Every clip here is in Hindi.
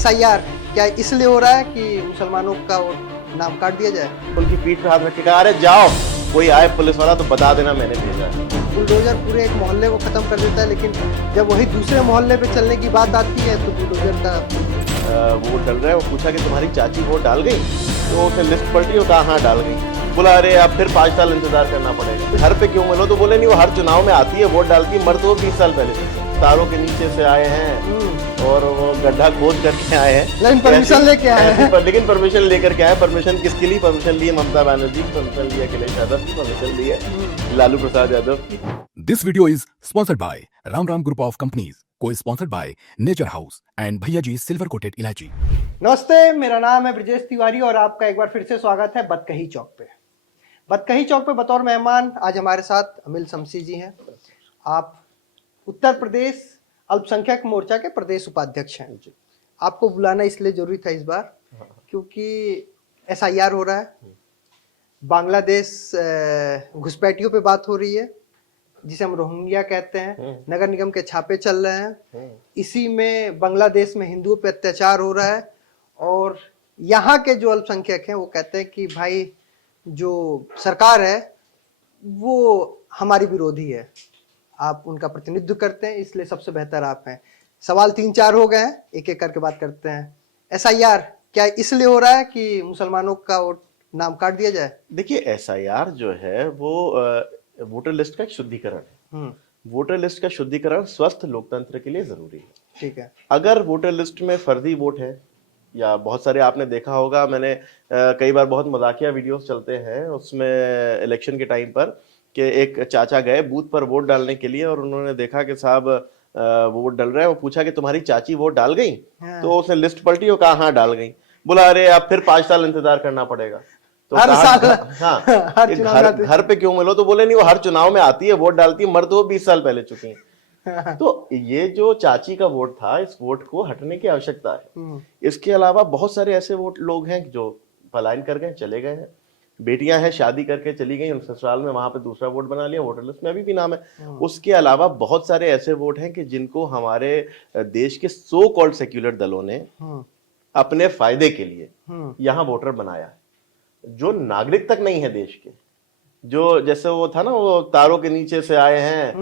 एसआईआर क्या इसलिए हो रहा है कि मुसलमानों का वो नाम काट दिया जाए? उनकी पीठ पे हाथ रख के कहा, अरे जाओ, कोई आए पुलिस वाला तो बता देना मैंने भेजा है। बुलडोजर पूरे एक मोहल्ले को खत्म कर देता है, लेकिन जब वही दूसरे मोहल्ले पे चलने की बात आती है तो बुलडोजर का वोट डल रहा है। वो पूछा कि तुम्हारी चाची वोट डाल गई, तो उसने लिस्ट पलटी और कहा हाँ डाल गई। बोला अरे अब फिर 5 साल इंतजार करना पड़ेगा। घर पे क्यों मिलो? तो बोले नहीं, वो हर चुनाव में आती है, वोट डालती है, मर तो 20 साल पहले तारों के नीचे से आए हैं और वो गड्ढा खोद करके आए हैं, लेकिन परमिशन लेके आए हैं। लेकिन परमिशन लेकर के आए। परमिशन किसके लिए परमिशन ली है? ममता बनर्जी की परमिशन ली है, अखिलेश यादव की परमिशन ली है, लालू प्रसाद यादव की। This video is sponsored by Ram Ram Group of Companies, co-sponsored by Nature House and Bhaiya Ji Silver Coated Ilaichi. नमस्ते, मेरा नाम है ब्रजेश तिवारी और आपका एक बार फिर से स्वागत है बतकही चौक पे। बतकही चौक पे बतौर मेहमान आज हमारे साथ अमिल शमसी जी हैं। आप उत्तर प्रदेश अल्पसंख्यक मोर्चा के प्रदेश उपाध्यक्ष हैं। आपको बुलाना इसलिए जरूरी था इस बार क्योंकि एसआईआर हो रहा है, बांग्लादेश घुसपैठियों पे बात हो रही है जिसे हम रोहिंग्या कहते हैं, नगर निगम के छापे चल रहे हैं, इसी में बांग्लादेश में हिंदुओं पे अत्याचार हो रहा है और यहाँ के जो अल्पसंख्यक हैं वो कहते हैं कि भाई जो सरकार है वो हमारी विरोधी है, आप उनका प्रतिनिधित्व करते हैं इसलिए सबसे बेहतर आप हैं। सवाल 3-4 हो गए हैं, एक एक करके बात करते हैं। एसआईआर क्या इसलिए हो रहा है कि मुसलमानों का वो नाम काट दिया जाए? देखिए, एसआईआर जो है वो वोटर लिस्ट का एक शुद्धिकरण है। वोटर लिस्ट का शुद्धिकरण स्वस्थ लोकतंत्र के लिए जरूरी है। ठीक है। अगर वोटर लिस्ट में फर्जी वोट है, या बहुत सारे आपने देखा होगा, मैंने कई बार बहुत मजाकिया वीडियोस चलते हैं उसमें इलेक्शन के टाइम पर कि एक चाचा गए बूथ पर वोट डालने के लिए और उन्होंने देखा कि साहब वोट डल रहा है। वो पूछा कि तुम्हारी चाची वोट डाल गई, तो उसने लिस्ट पलटी और कहा हाँ डाल गई। बोला अरे अब फिर 5 साल इंतजार करना पड़ेगा। तो हर साल हाँ, हर चुनाव घर पे क्यों मिलो? तो बोले नहीं, वो हर चुनाव में आती है, वोट डालती है, मर तो 20 साल पहले चुकी है। तो ये जो चाची का वोट था, इस वोट को हटने की आवश्यकता है। इसके अलावा बहुत सारे ऐसे वोट लोग हैं जो पलायन कर गए, चले गए हैं। बेटियां हैं शादी करके चली गई, उन ससुराल में वहां पे दूसरा वोट बना लिया, वोटर लिस्ट में अभी भी नाम है। उसके अलावा बहुत सारे ऐसे वोट हैं कि जिनको हमारे देश के सो कॉल्ड सेक्युलर दलों ने अपने फायदे के लिए यहाँ वोटर बनाया है, जो नागरिक तक नहीं है देश के। जो जैसे वो था ना, वो तारों के नीचे से आए हैं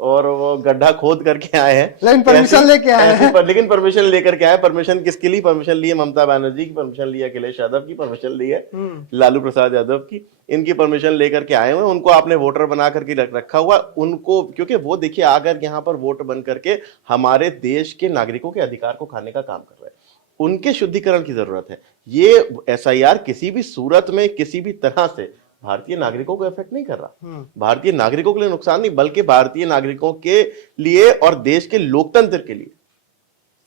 और वो गड्ढा खोद करके आए हैं, लेकिन परमिशन लेके आए हैं। लेकिन परमिशन लेकर के आए। परमिशन किसके लिए परमिशन ली है? ममता बनर्जी की परमिशन ली है, अखिलेश यादव की परमिशन ली है, लालू प्रसाद यादव की। इनकी परमिशन लेकर के आए हुए, उनको आपने वोटर बना करके रखा हुआ उनको, क्योंकि वो देखिए अगर यहाँ पर वोट बन करके हमारे देश के नागरिकों के अधिकार को खाने का काम कर रहे हैं, उनके शुद्धिकरण की जरूरत है। ये एसआईआर किसी भी सूरत में किसी भी तरह से भारतीय नागरिकों को इफेक्ट नहीं कर रहा। भारतीय नागरिकों के लिए नुकसान नहीं, बल्कि भारतीय नागरिकों के लिए और देश के लोकतंत्र के लिए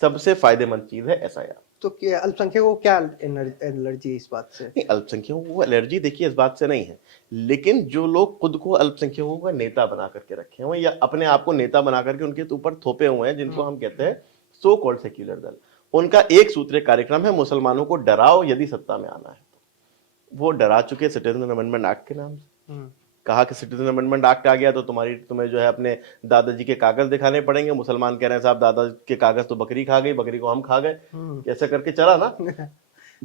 सबसे फायदेमंद चीज है एसआईआर। तो क्या अल्पसंख्यकों को क्या एलर्जी इस बात से? नहीं, अल्पसंख्यकों को एलर्जी देखिए इस बात से नहीं है, लेकिन जो लोग खुद को अल्पसंख्यकों का नेता बना करके रखे हुए या अपने आप को नेता बना करके उनके ऊपर थोपे हुए हैं, जिनको हम कहते हैं सो कॉल्ड सेक्युलर दल, उनका एक सूत्रीय कार्यक्रम है मुसलमानों को डराओ यदि सत्ता में आना है। वो डरा चुके सिटीजन अमेंडमेंट एक्ट के नाम से। कहा कि सिटीजन अमेंडमेंट एक्ट आ गया तो तुम्हें जो है अपने दादाजी के कागज दिखाने पड़ेंगे। मुसलमान कह रहे हैं साहब दादा के कागज तो बकरी खा गई, बकरी को हम खा गए, ऐसा करके चला ना।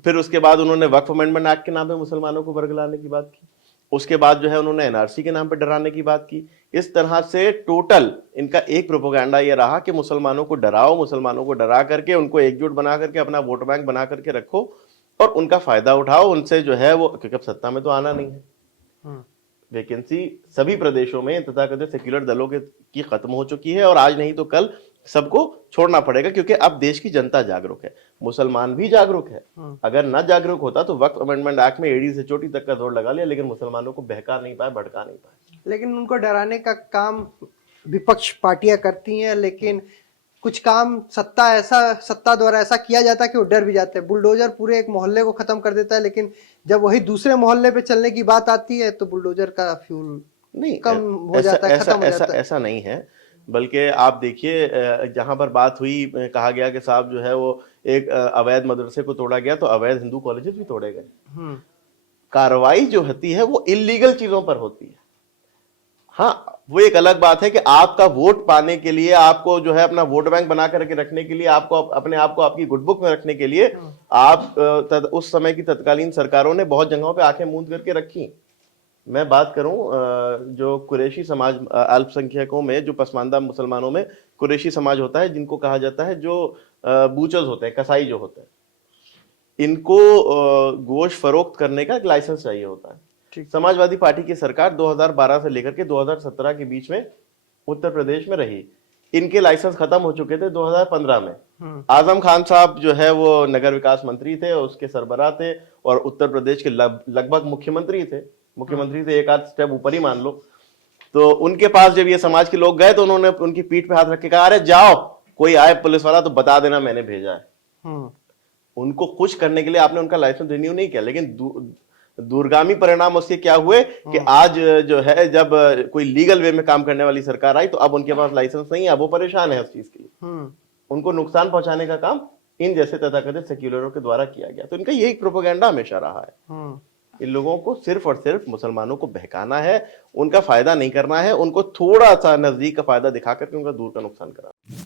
फिर उसके बाद उन्होंने वक्फ अमेंडमेंट एक्ट के नाम पे मुसलमानों को बरगलाने की बात की। उसके बाद जो है उन्होंने एनआरसी के नाम पे डराने की बात की। इस तरह से टोटल इनका एक प्रोपेगेंडा ये रहा कि मुसलमानों को डराओ, मुसलमानों को डरा करके उनको एकजुट बना करके अपना वोट बैंक बना करके रखो और उनका फायदा उठाओ। उनसे जो है वो, क्योंकि अब सत्ता में तो आना नहीं है, वैकेंसी सभी प्रदेशों में तथाकथित सेक्युलर दलों की खत्म हो चुकी है और आज नहीं तो कल सबको छोड़ना पड़ेगा, क्योंकि अब देश की जनता जागरूक है, मुसलमान भी जागरूक है। अगर ना जागरूक होता तो वक्फ अमेंडमेंट एक्ट में एड़ी से चोटी तक का जोर लगा लिया, लेकिन मुसलमानों को बहका नहीं पाए, भड़का नहीं पाए। लेकिन उनको डराने का काम विपक्ष पार्टियां करती हैं, लेकिन कुछ काम सत्ता द्वारा ऐसा किया जाता है कि वो डर भी जाते हैं। बुलडोजर पूरे एक मोहल्ले को खत्म कर देता है, लेकिन जब वही दूसरे मोहल्ले पे चलने की बात आती है तो बुलडोजर का फ्यूल नहीं कम हो जाता है, खत्म हो जाता है। ऐसा नहीं है, बल्कि आप देखिए जहां पर बात हुई, कहा गया कि साहब जो है वो एक अवैध मदरसे को तोड़ा गया तो अवैध हिंदू कॉलेजेस भी तोड़े गए। कार्रवाई जो होती है वो इलीगल चीजों पर होती है। हाँ, वो एक अलग बात है कि आपका वोट पाने के लिए, आपको जो है अपना वोट बैंक बना करके रखने के लिए, आपको अपने आप को आपकी गुड बुक में रखने के लिए आप उस समय की तत्कालीन सरकारों ने बहुत जगहों पे आंखें मूंद करके रखी। मैं बात करूं जो कुरैशी समाज, अल्पसंख्यकों में, जो पसमानदा मुसलमानों में कुरैशी समाज होता है, जिनको कहा जाता है जो बूचर्स होते हैं, कसाई जो होते हैं, इनको गोश्त फरोख्त करने का एक लाइसेंस चाहिए होता है। समाजवादी पार्टी की सरकार 2012 से लेकर के 2017 के बीच में उत्तर प्रदेश में रही। इनके लाइसेंस खत्म हो चुके थे 2015 में। आजम खान साहब जो है वो नगर विकास मंत्री थे, उसके सरबराह थे, और उत्तर प्रदेश के लगभग मुख्यमंत्री थे। मुख्यमंत्री से एक आध स्टेप ऊपर ही मान लो। तो उनके पास जब ये समाज के लोग गए तो उन्होंने उनकी पीठ पे हाथ रख के कहा, अरे जाओ, कोई आए पुलिस वाला तो बता देना मैंने भेजा है। उनको खुश करने के लिए आपने उनका लाइसेंस रिन्यू नहीं किया, लेकिन दूरगामी परिणाम उसके क्या हुए कि आज जो है जब कोई लीगल वे में काम करने वाली सरकार आई तो अब उनके पास लाइसेंस नहीं है, अब वो परेशान है उस चीज के लिए। उनको नुकसान पहुंचाने का काम इन जैसे तथाकथित सेक्युलरों के द्वारा किया गया। तो इनका यही प्रोपेगेंडा हमेशा रहा है। इन लोगों को सिर्फ और सिर्फ मुसलमानों को बहकाना है, उनका फायदा नहीं करना है, उनको थोड़ा सा नजदीक का फायदा दिखा करके उनका दूर का नुकसान कराना।